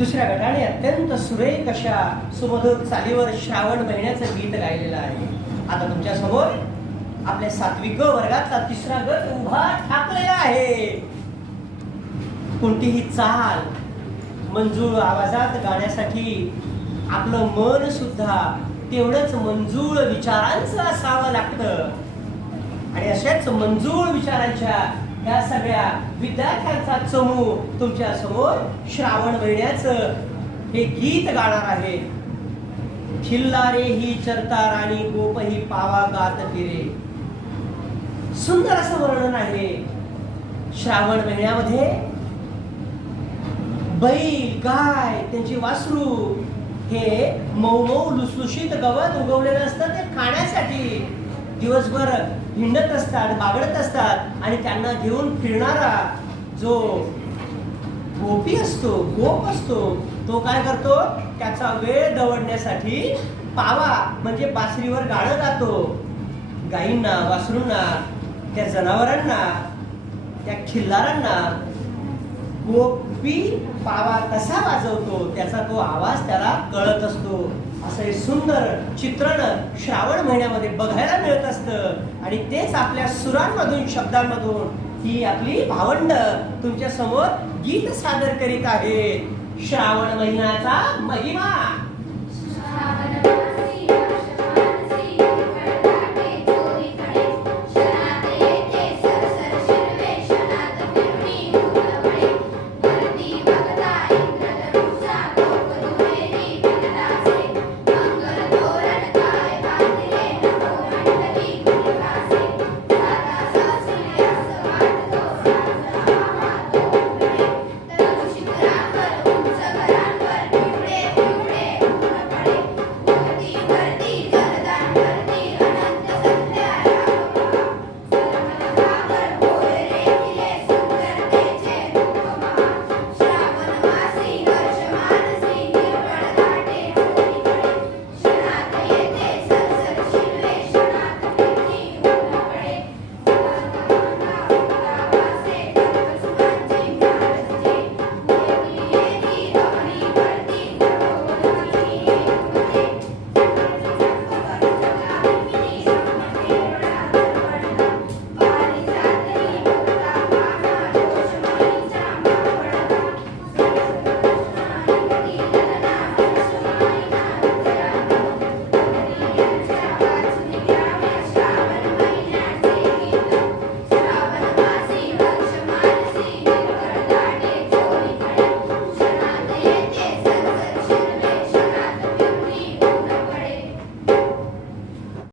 दुसऱ्या गटाने अत्यंत सुरेख अशा सुमधुर चालीवर श्रावण महिन्याचं गीत गायलेलं आहे. आता तुमच्या समोर आपल्या सात्विक वर्गातला तिसरा गट उभा ठाकलेला आहे. कोणतीही चाल मंजूळ आवाजात गाण्यासाठी आपलं मन सुद्धा तेवढंच मंजूळ विचारांचं असावं लागतं. आणि अशाच मंजूळ विचारांच्या या सगळ्या विद्यार्थ्यांचा चमू तुमच्या समोर श्रावण महिन्याचं हे गीत गाणार आहे. खिल्लारे ही चरता राणी गोपही पावा गात फिरे. सुंदर असं वर्णन आहे. श्रावण महिन्यामध्ये बैल गाय त्यांची वासरू हे मऊ मऊ लुसलुशीत गवत उगवलेलं असतं. ते खाण्यासाठी दिवसभर हिंडत असतात, बागडत असतात आणि त्यांना घेऊन फिरणारा जो गोपी असतो, गोप असतो, तो काय करतो, त्याचा वेळ दवडण्यासाठी पावा म्हणजे बासरीवर गाणं गातो. गायींना, वासरूंना, त्या जनावरांना, त्या खिल्लारांना गोपी पावा कसा वाजवतो त्याचा तो आवाज त्याला कळत असतो. असं हे सुंदर चित्रण श्रावण महिन्यामध्ये बघायला मिळत असतं. आणि तेच आपल्या सुरांमधून, शब्दांमधून ही आपली भावंड तुमच्या समोर गीत सादर करीत आहे. श्रावण महिन्याचा महिमा.